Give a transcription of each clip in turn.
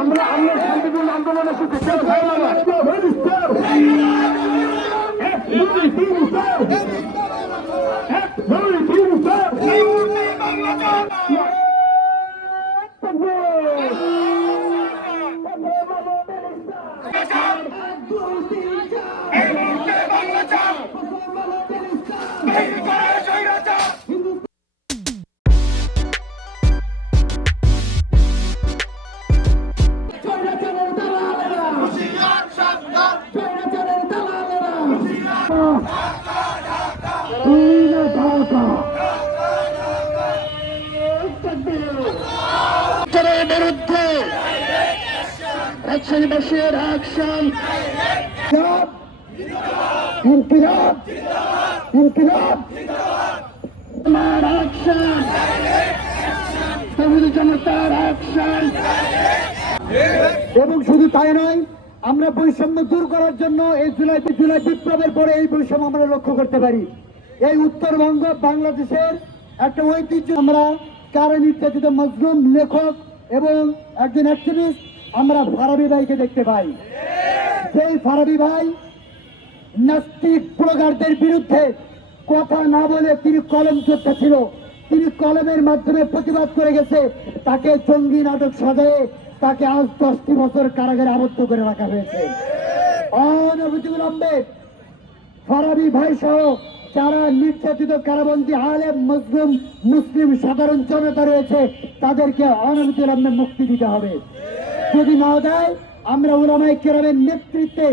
আমরা শান্তিপূর্ণ আন্দোলনের সাথে বিরুদ্ধে অ্যাকশন অ্যাকশন ইনকিলাব ইনকিলাব আমার অ্যাকশন তৌহিদি জনতার অ্যাকশন। এবং শুধু তাই নয়, আমরা বৈষম্য দূর করার জন্য এই জুলাই বিপ্লবের পরে এই বৈষম্য আমরা লক্ষ্য করতে পারি। এই উত্তরবঙ্গ বাংলাদেশের একটা ঐতিহ্য। আমরা কারো নির্যাতিত মজলুম লেখক এবং একজন অ্যাক্টিভিস্ট আমরা ফারাবী ভাইকে দেখতে পাই। যেই ফারাবী ভাই নাস্তিক ব্লগারদের বিরুদ্ধে কথা না বলে তিনি কলম যোদ্ধা ছিল, তিনি কলমের মাধ্যমে প্রতিবাদ করে গেছে। তাকে জঙ্গি নাটক সাজায়ে তাকে আজ 10টি বছর কারাগারে আবদ্ধ করে রাখা হয়েছে। অনবিলম্বে ফারাবী ভাই সহ যারা নির্যাতিত কারাবন্দী আলেম মজলুম মুসলিম সাধারণ জনতা রয়েছে তাদেরকে অনবিলম্বে মুক্তি দিতে হবে। যদি না দেয় আমরা উলামায়ে কেরামের নেতৃত্বে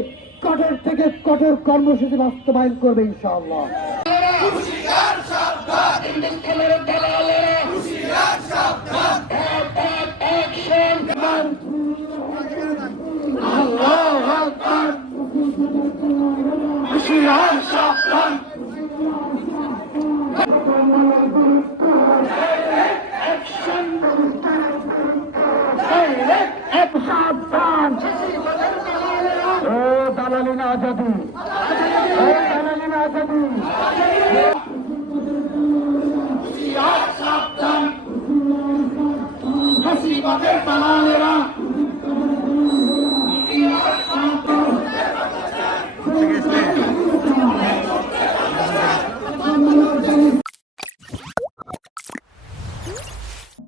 কঠোর থেকে কঠোর কর্মসূচি বাস্তবায়ন করবে ইনশাআল্লাহ। দালালিন আজাদি, দালালিন আজাদি, হাসিবাদের দালাল